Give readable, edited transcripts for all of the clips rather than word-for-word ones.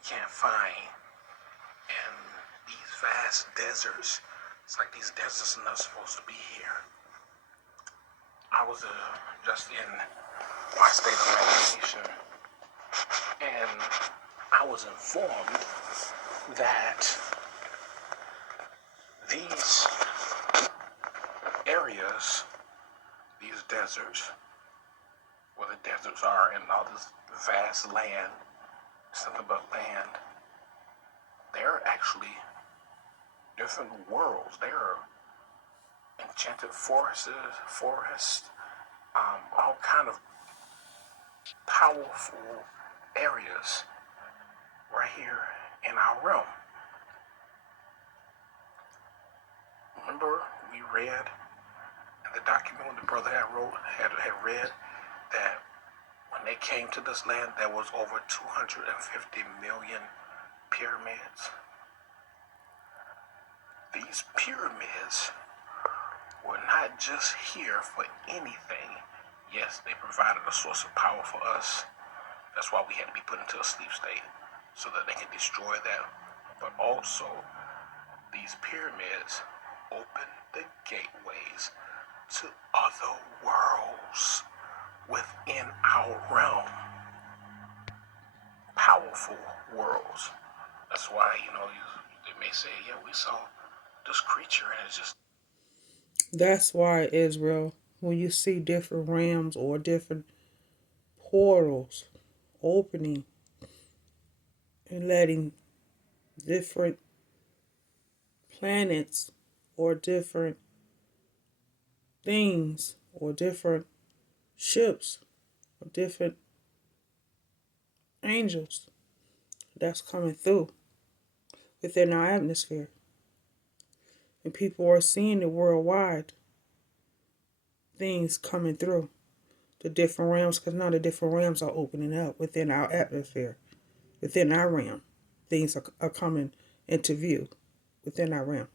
we can't find in these vast deserts. It's like these deserts are not supposed to be here. I was just in my state of imagination, and I was informed that these areas, these deserts, where the deserts are and all this vast land, something but land, they're actually different worlds. There are enchanted forests, all kind of powerful areas right here in our realm. Remember, we read in the document the brother had read that when they came to this land, there was over 250 million pyramids. These pyramids were not just here for anything. Yes, they provided a source of power for us. That's why we had to be put into a sleep state, so that they could destroy that. But also, these pyramids opened the gateways to other worlds within our realm. Powerful worlds. That's why, they may say, yeah, we saw this creature and it's just. That's why, Israel, when you see different realms or different portals opening and letting different planets or different things or different ships or different angels that's coming through within our atmosphere. And people are seeing the worldwide things coming through the different realms, because now the different realms are opening up within our atmosphere, within our realm. Things are coming into view within our realm.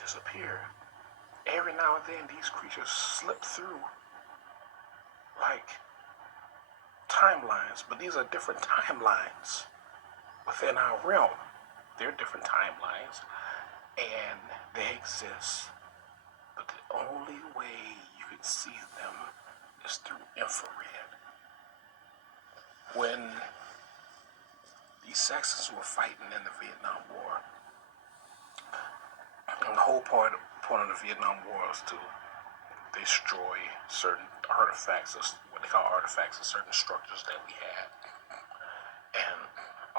Disappear. Every now and then, these creatures slip through like timelines, but these are different timelines within our realm. They're different timelines, and they exist. But the only way you can see them is through infrared. When these Saxons were fighting in the Vietnam War, and the whole point of the Vietnam War was to destroy certain artifacts, or what they call artifacts, of certain structures that we had, and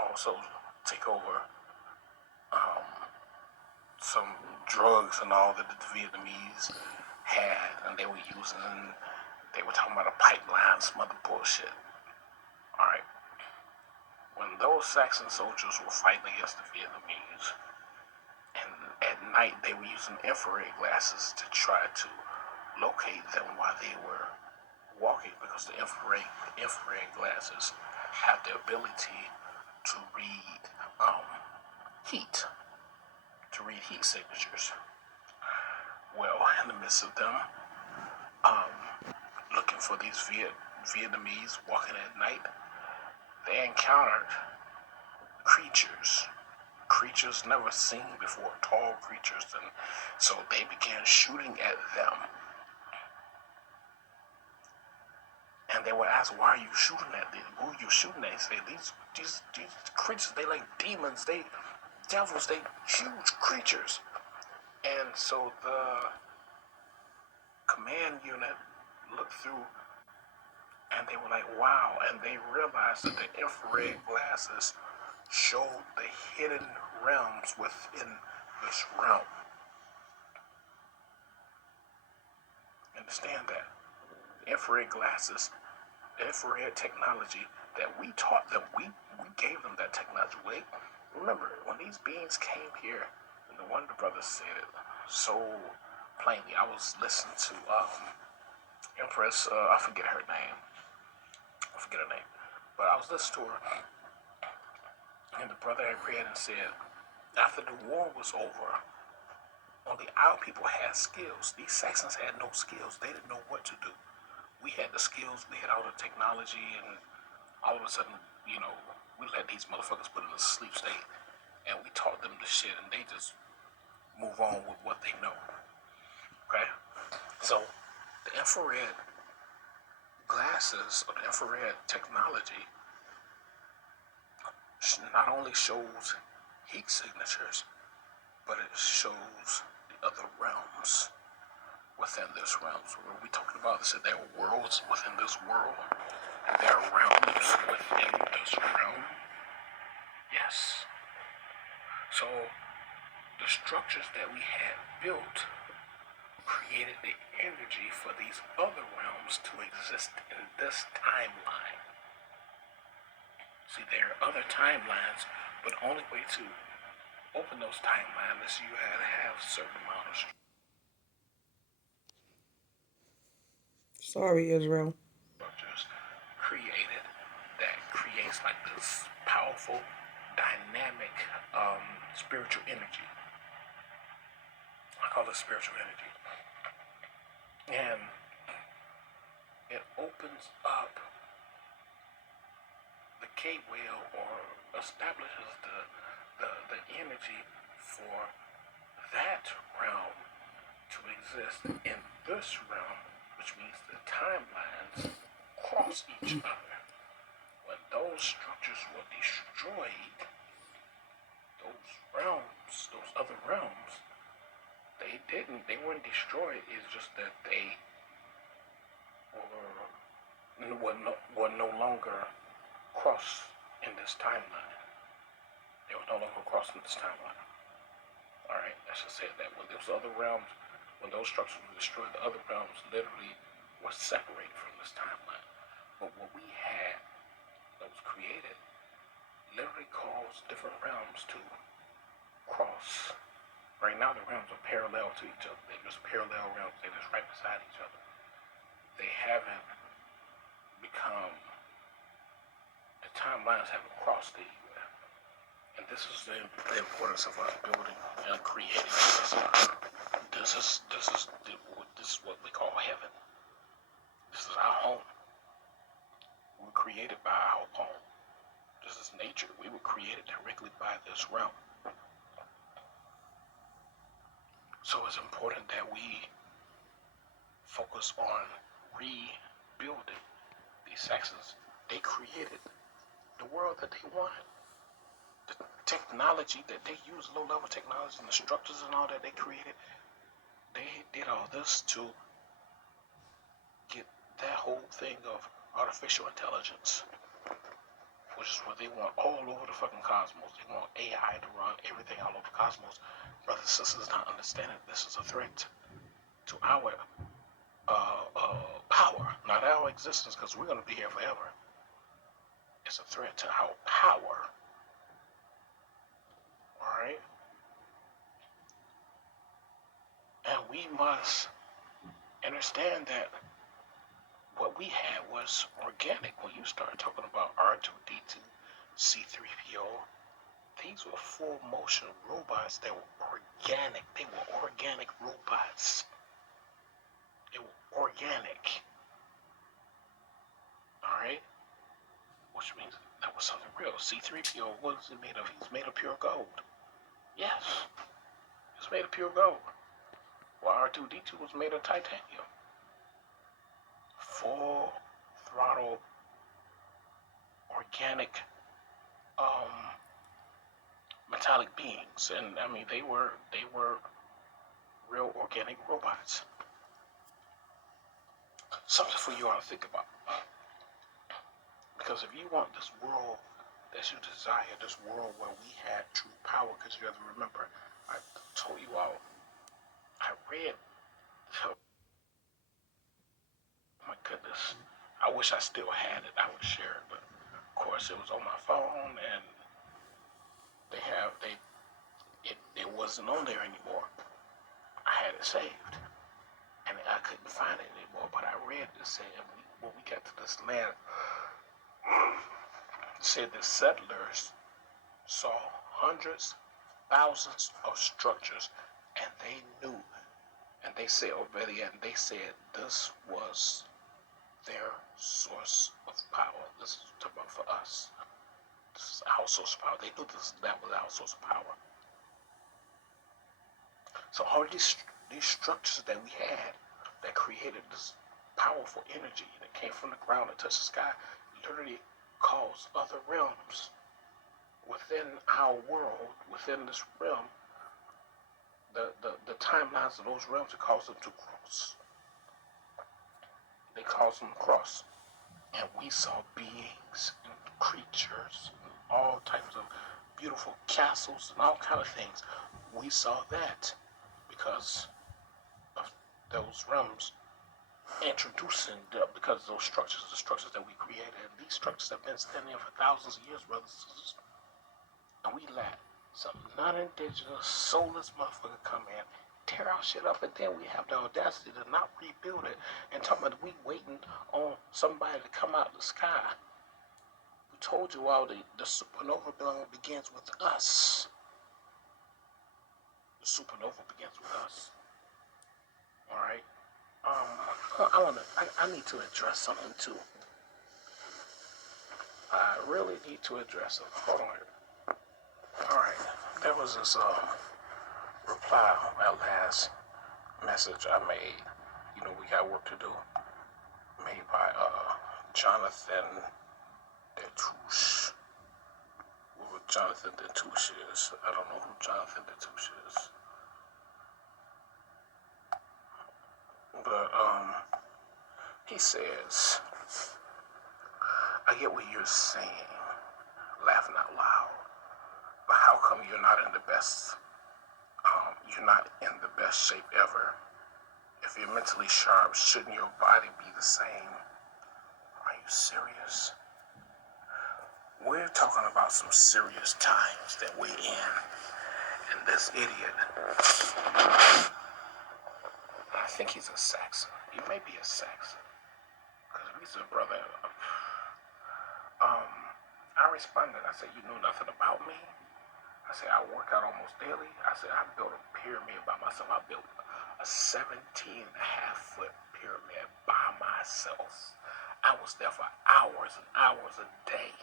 also take over some drugs and all that the Vietnamese had, and they were using. They were talking about a pipeline, some other bullshit. All right. When those Saxon soldiers were fighting against the Vietnamese, and at night they were using infrared glasses to try to locate them while they were walking, because the infrared glasses have the ability to read heat, signatures. Well, in the midst of them looking for these Vietnamese walking at night, they encountered creatures never seen before, tall creatures, and so they began shooting at them. And they would ask, "Why are you shooting at them? Who are you shooting at?" They say, "These creatures, they like demons, they devils, they huge creatures." And so the command unit looked through, and they were like, "Wow!" And they realized that the infrared glasses showed the hidden realms within this realm. Understand that infrared glasses, infrared technology that we taught them, we gave them that technology. Remember, when these beings came here, and the one of the brothers said it so plainly. I was listening to Empress, I forget her name, but I was listening to her, and the brother had read and said, after the war was over, only our people had skills. These Saxons had no skills. They didn't know what to do. We had the skills, we had all the technology, and all of a sudden you know, we let these motherfuckers put in a sleep state, and we taught them the shit, and they just move on with what they know. Okay, so the infrared glasses or the infrared technology not only shows heat signatures, but it shows the other realms within this realm. So what are we talking about? They said there are worlds within this world, and there are realms within this realm. Yes. So the structures that we had built created the energy for these other realms to exist in this timeline. See, there are other timelines, but the only way to open those timelines is you had to have a certain amount of Sorry, Israel. structures created that creates like this powerful, dynamic, spiritual energy. I call it spiritual energy. And it opens up the gateway or establishes the energy for that realm to exist in this realm, which means the timelines cross each other. When those structures were destroyed, those realms, those other realms, they weren't destroyed. It's just that they were no longer cross in this timeline. They were no longer crossing this timeline. Alright, I should say that when those other realms, when those structures were destroyed, the other realms literally were separated from this timeline. But what we had that was created literally caused different realms to cross. Right now the realms are parallel to each other. They're just parallel realms. They're just right beside each other. They haven't become, the timelines haven't crossed the and this is the importance of us building and creating. This is what we call heaven. This is our home. We were created by our home. This is nature. We were created directly by this realm. So it's important that we focus on rebuilding these Saxons. They created the world that they wanted. The technology that they use, low-level technology and the structures and all that they created, they did all this to get that whole thing of artificial intelligence, which is what they want all over the fucking cosmos. They want AI to run everything all over the cosmos. Brothers and sisters not understanding this is a threat to our power, not our existence, because we're going to be here forever. It's a threat to our power. Alright? And we must understand that what we had was organic. When you start talking about R2D2, C3PO, these were full motion robots that were organic. They were organic robots. They were organic. Alright? Which means that was something real. C3PO, what is it made of? He's made of pure gold. Yes. It's made of pure gold. While R2D2 was made of titanium. Full throttle organic metallic beings. And I mean they were real organic robots. Something for you all to think about. Because if you want this world that you desire, this world where we had true power, because you have to remember, I told you all, I read, oh my goodness, I wish I still had it, I would share it, but of course it was on my phone, and it wasn't on there anymore. I had it saved, and I couldn't find it anymore, but I read it said, when we got to this land, it said the settlers saw hundreds, thousands of structures, and they knew, and they said, oh, better yet, they said this was their source of power. This is talking about for us. This is our source of power. They knew that was our source of power. So all these structures that we had that created this powerful energy that came from the ground and touched the sky literally caused other realms within our world, within this realm, the timelines of those realms, it caused them to cross. They caused them to cross. And we saw beings and creatures and all types of beautiful castles and all kind of things. We saw that because of those realms introducing because those structures, the structures that we created, and these structures have been standing for thousands of years, brothers and sisters. And we let some non-indigenous, soulless motherfucker come in, tear our shit up, and then we have the audacity to not rebuild it and talking about we waiting on somebody to come out of the sky. We told you all the supernova begins with us. The supernova begins with us. Alright? I need to address something too. I really need to address it. Hold on here. Alright. There was this reply on my last message I made. You know, we got work to do. Made by Jonathan Dentouche. Who Jonathan Dentouche is. I don't know who Jonathan Dentouche is. But he says, I get what you're saying, laughing out loud. But how come you're not in the best shape ever? If you're mentally sharp, shouldn't your body be the same? Are you serious? We're talking about some serious times that we're in. And this idiot, I think he's a Saxon. He may be a Saxon. Because he's a brother. I responded. I said, you know nothing about me? I said, I work out almost daily. I said, I built a pyramid by myself. I built a 17.5-foot pyramid by myself. I was there for hours and hours a day.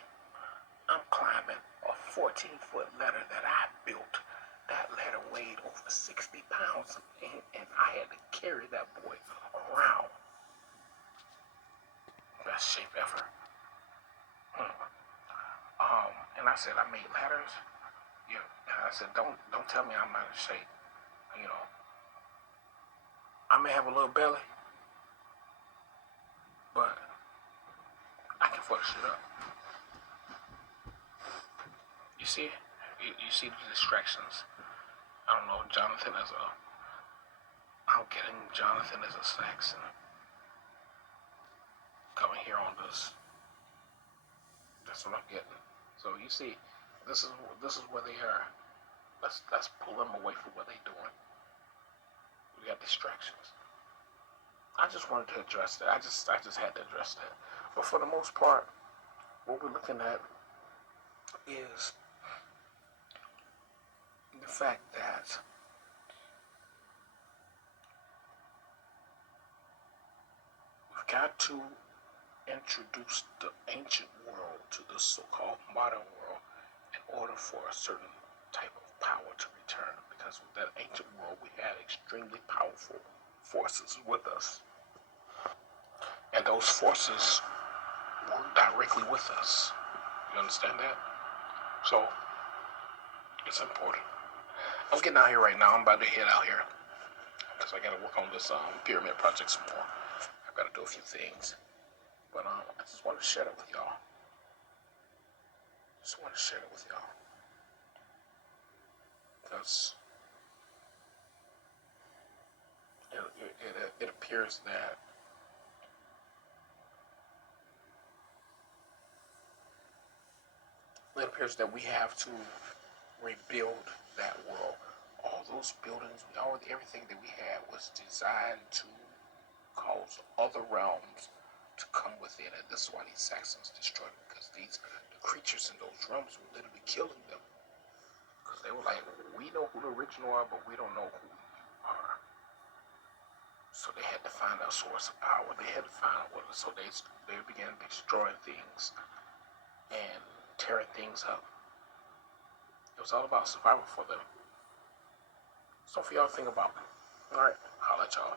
I'm climbing a 14-foot ladder that I built. That ladder weighed over 60 pounds, and I had to carry that boy around. Best shape ever. And I said, I made ladders. Yeah, and I said, don't tell me I'm not in shape. You know, I may have a little belly, but I can fuck shit up. You see? You see the distractions. I don't know, Jonathan as a... I'm getting Jonathan as a Saxon. Coming here on this. That's what I'm getting. So you see, this is where they are. Let's pull them away from what they're doing. We got distractions. I just wanted to address that. I just had to address that. But for the most part, what we're looking at is the fact that we've got to introduce the ancient world to the so-called modern world in order for a certain type of power to return. Because with that ancient world, we had extremely powerful forces with us. And those forces work directly with us. You understand that? So, it's important. I'm getting out here right now. I'm about to head out here. Because I got to work on this pyramid project some more. I've got to do a few things. But I just want to share it with y'all. Because it appears that we have to rebuild that world. All those buildings, everything that we had was designed to cause other realms to come within, and this is why these Saxons destroyed them, because the creatures in those realms were literally killing them. Because they were like, we know who the original are, but we don't know who you are. So they had to find a source of power. They had to find what. So they began destroying things and tearing things up. It was all about survival for them. So for y'all to think about. All right, I'll let y'all.